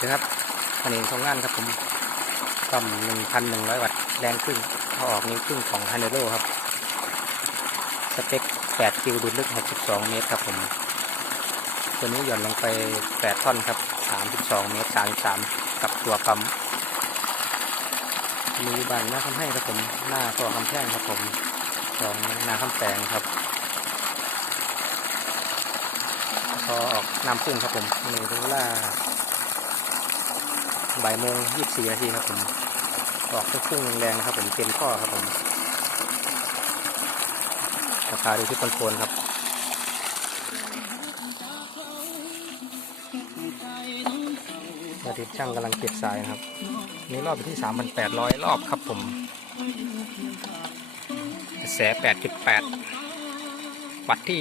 นะครับอันนี้ทำงานครับผมต่ำหนึ่งพันหนึ่งร้อยวัตต์แรงครึ่งเอาออกนิ้วครึ่งของฮันเดโรครับ สเปค8คิวดูดลึก62เมตรครับผม ตัวนี้หย่อนลงไป8ท่อนครับ32เมตร33กับตัวปั๊มมีบานหน้าคำให้ครับผม หน้าต่อคำแท่งครับผมสองหน้าคำแปลงครับพอออกน้ำพุ่งครับผมนี่ถึงเวลา บ่ายโมงยี่สิบสี่นาทีครับผมออกพุ่งแรงๆนะครับ ผมเต็มข้อครับผมราคาดูที่คอนโทรลครับมาดิช่างกำลังเก็บสายนะครับ นี่รอบไปที่3,800รอบครับผมกระแส8.8วัตต์ที่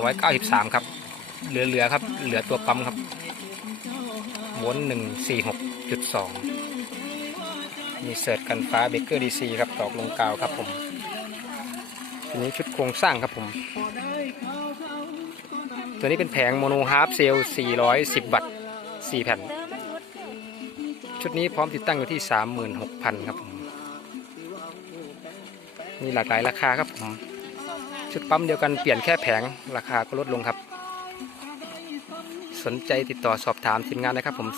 1,293ครับ เหลือๆครับ เหลือตัวปั๊มครับ วน146.2 มีเสิร์ตกันฟ้าเบเกอร์ดีซีครับตอกลงกาวครับผมทีนี้ชุดโครงสร้างครับผม ตัวนี้เป็นแผงโมโนฮาร์ฟเซลล์410 วัตต์ 4 แผ่น ชุดนี้พร้อมติดตั้งอยู่ที่ 36,000 ครับผม มีหลากหลายราคาครับผม ชุดปั๊มเดียวกันเปลี่ยนแค่แผงราคาก็ลดลงครับ สนใจติดต่อสอบถามทีมงานนะครับผม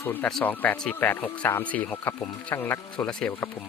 0828486346 ครับผม ช่างนักโซลาร์เซลล์ครับผม